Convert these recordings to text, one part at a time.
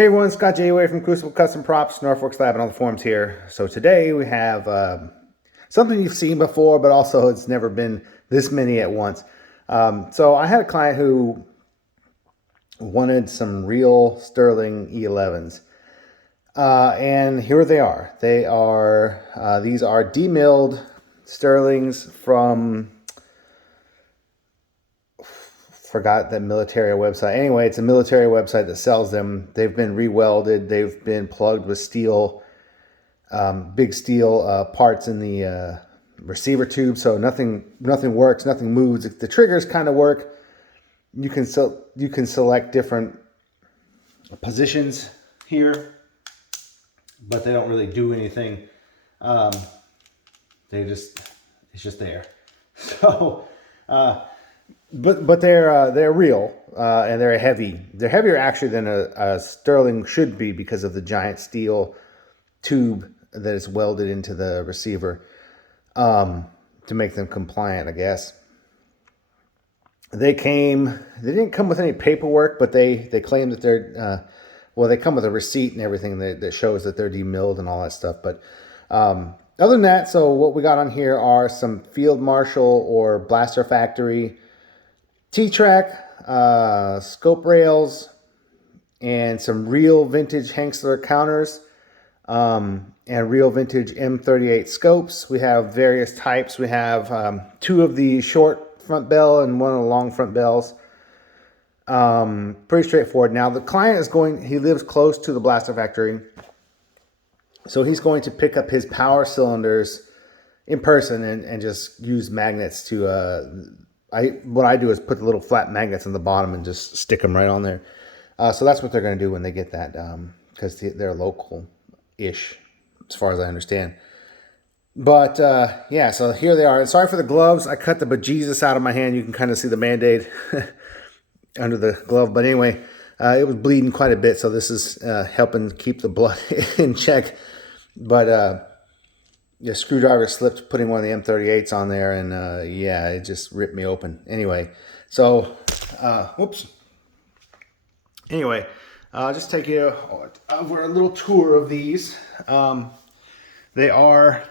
Hey everyone, Scott J. Way from Crucible Custom Props, Norfolk Lab, and all the forums here. So today we have something you've seen before, but also it's never been this many at once. So I had a client who wanted some real sterling E11s. And here they are. These are demilled sterlings from, forgot that military website. Anyway, it's a military website that sells them. They've been rewelded. They've been plugged with steel, big steel parts in the receiver tube. So nothing works, nothing moves. The triggers kind of work. You can select different positions here, but they don't really do anything. It's just there. So. But they're real and they're heavy. They're heavier actually than a sterling should be because of the giant steel tube that is welded into the receiver to make them compliant, I guess. They didn't come with any paperwork, but they claim that they're they come with a receipt and everything that shows that they're demilled and all that stuff. But other than that, so what we got on here are some Field Marshal or Blaster Factory T-track, scope rails, and some real vintage Hanksler counters, and real vintage M38 scopes. We have various types. We have two of the short front bell and one of the long front bells. Pretty straightforward. Now the client he lives close to the Blaster Factory, so he's going to pick up his power cylinders in person and just use magnets to what I do is put the little flat magnets on the bottom and just stick them right on there. So that's what they're going to do when they get that, because they're local-ish, as far as I understand. But yeah, so here they are. Sorry for the gloves. I cut the bejesus out of my hand. You can kind of see the Band-Aid under the glove. But anyway, it was bleeding quite a bit, so this is helping keep the blood in check. But the screwdriver slipped putting one of the M38s on there, and yeah, it just ripped me open. Anyway, so whoops. Anyway, I'll just take you over a little tour of these. They're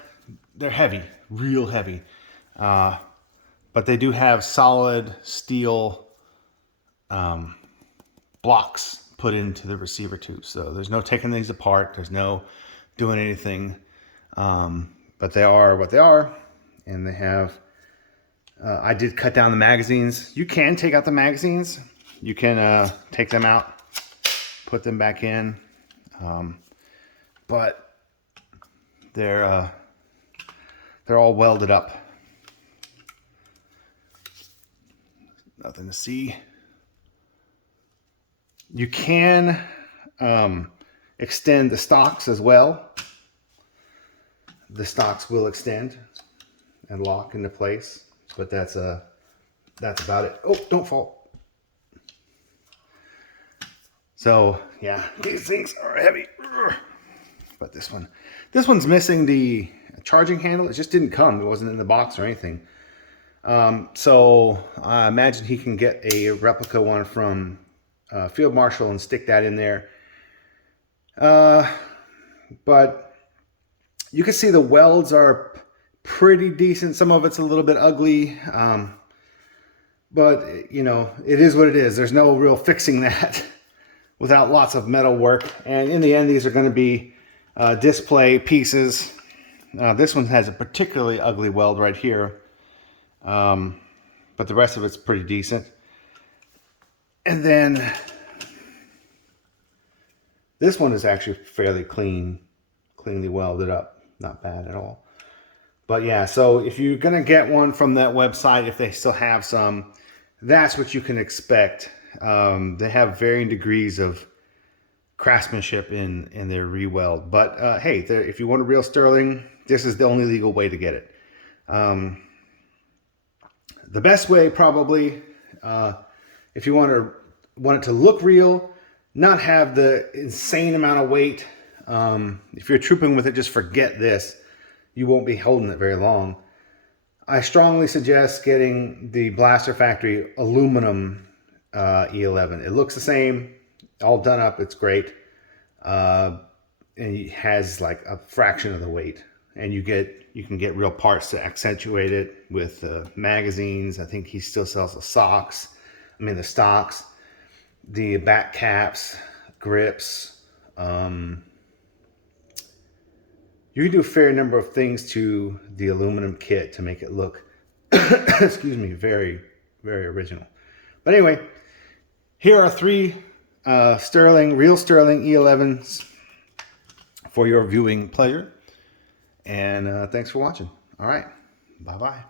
heavy, real heavy, but they do have solid steel blocks put into the receiver tube. So there's no taking these apart. There's no doing anything. But they are what they are, and they have, I did cut down the magazines. You can take out the magazines. You can take them out, put them back in, but they're all welded up. Nothing to see. You can extend the stocks as well. The stocks will extend and lock into place, but that's about it. Oh, don't fall. So yeah, these things are heavy. But this one's missing the charging handle. It just didn't come. It wasn't in the box or anything. So I imagine he can get a replica one from Field Marshal and stick that in there. But you can see the welds are pretty decent. Some of it's a little bit ugly, but you know, it is what it is. There's no real fixing that without lots of metal work. And in the end, these are going to be display pieces. This one has a particularly ugly weld right here, but the rest of it's pretty decent. And then this one is actually fairly cleanly welded up. Not bad at all. But yeah, so if you're going to get one from that website, if they still have some, that's what you can expect. They have varying degrees of craftsmanship in their re-weld. But hey, if you want a real sterling, this is the only legal way to get it. The best way probably, if you want it to look real, not have the insane amount of weight. If you're trooping with it, just forget this. You won't be holding it very long. I strongly suggest getting the Blaster Factory aluminum E11. It looks the same, all done up. It's great. and it has like a fraction of the weight. And you can get real parts to accentuate it with magazines. I think he still sells the socks. I mean the stocks, the back caps, grips. You can do a fair number of things to the aluminum kit to make it look, excuse me, very, very original. But anyway, here are three real Sterling E11s for your viewing pleasure. And thanks for watching. All right. Bye-bye.